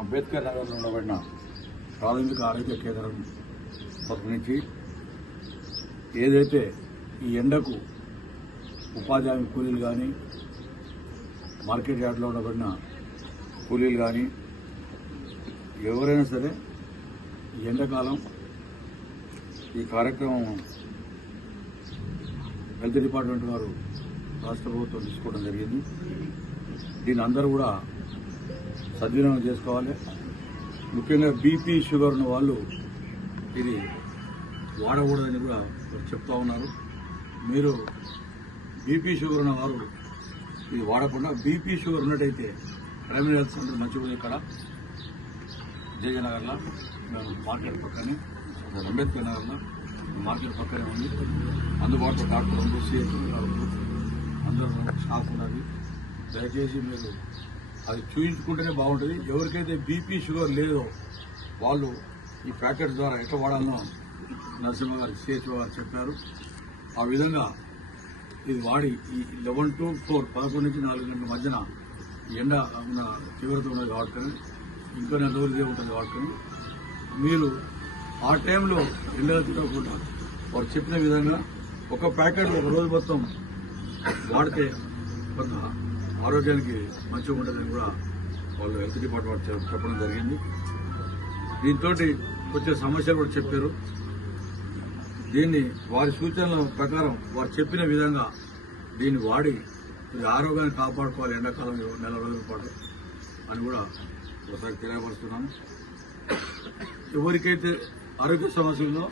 అంబేద్కర్ నగర్లో ఉండబడిన ప్రాథమిక ఆరోగ్య కేంద్రం తరపు నుంచి ఏదైతే ఈ ఎండకు ఉపాధి హామీ కూలీలు కానీ మార్కెట్ యార్డ్లో ఉండబడిన కూలీలు కానీ ఎవరైనా సరే ఈ ఎండాకాలం ఈ కార్యక్రమం హెల్త్ డిపార్ట్మెంట్ వారు రాష్ట్ర ప్రభుత్వం తీసుకోవడం జరిగింది. దీని అందరూ కూడా సద్వినియోగం చేసుకోవాలి. ముఖ్యంగా బీపీ షుగర్ ఉన్న వాళ్ళు ఇది వాడకూడదని కూడా చెప్తా ఉన్నారు. మీరు బీపీ షుగర్ ఉన్న వారు ఇది వాడకుండా బీపీ షుగర్ ఉన్నట్టయితే ప్రైమరీ హెల్త్ సెంటర్ మంచిగా ఉంది ఇక్కడ జయనగర్లో మేము మార్కెట్ పక్కనే అంబేద్కర్ నగర్లో మార్కెట్ పక్కనే ఉంది. అందుబాటులో డాక్టర్ ఉంది సిహెచ్ అందరూ స్టాఫ్ ఉన్నది దయచేసి మీరు అది చూయించుకుంటేనే బాగుంటుంది. ఎవరికైతే బీపీ షుగర్ లేదో వాళ్ళు ఈ ప్యాకెట్ ద్వారా ఎట్లా వాడాలనో నరసింహ గారు సిహెచ్ఓ గారు చెప్పారు. ఆ విధంగా ఇది వాడి ఈ లెవెన్ టు ఫోర్ పదకొండు నుంచి నాలుగు గంటల మధ్యన ఈ ఎండ ఉన్న తీవ్రత ఉన్నది కాబట్టి ఇంకో నెల రోజులు ఉంటుంది కాబట్టి మీరు ఆ టైంలో ఎండలు తిరగకుండా వారు చెప్పిన విధంగా ఒక ప్యాకెట్ ఒక రోజు మొత్తం వాడితే కొంత ఆరోగ్యానికి మంచిగా ఉంటుందని కూడా వాళ్ళు హెల్త్ డిపార్ట్మెంట్ చెప్పడం జరిగింది. దీంతో వచ్చే సమస్యలు కూడా చెప్పారు. దీన్ని వారి సూచనల ప్రకారం వారు చెప్పిన విధంగా దీన్ని వాడి ఆరోగ్యాన్ని కాపాడుకోవాలి ఎండాకాలం నెల రోజుల పాటు అని కూడా ఒకసారి తెలియపరుస్తున్నాను. ఎవరికైతే ఆరోగ్య సమస్యల్లో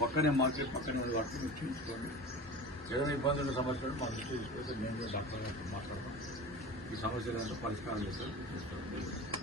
పక్కనే మార్కెట్ పక్కనే ఉంది కాబట్టి చూసుకోండి ఏదైనా ఇబ్బందుల సమస్యలు మా దృష్టి తీసుకొస్తే మేము డాక్టర్ మాట్లాడతాం. ఈ సమస్యలు పరిష్కారం చేస్తారు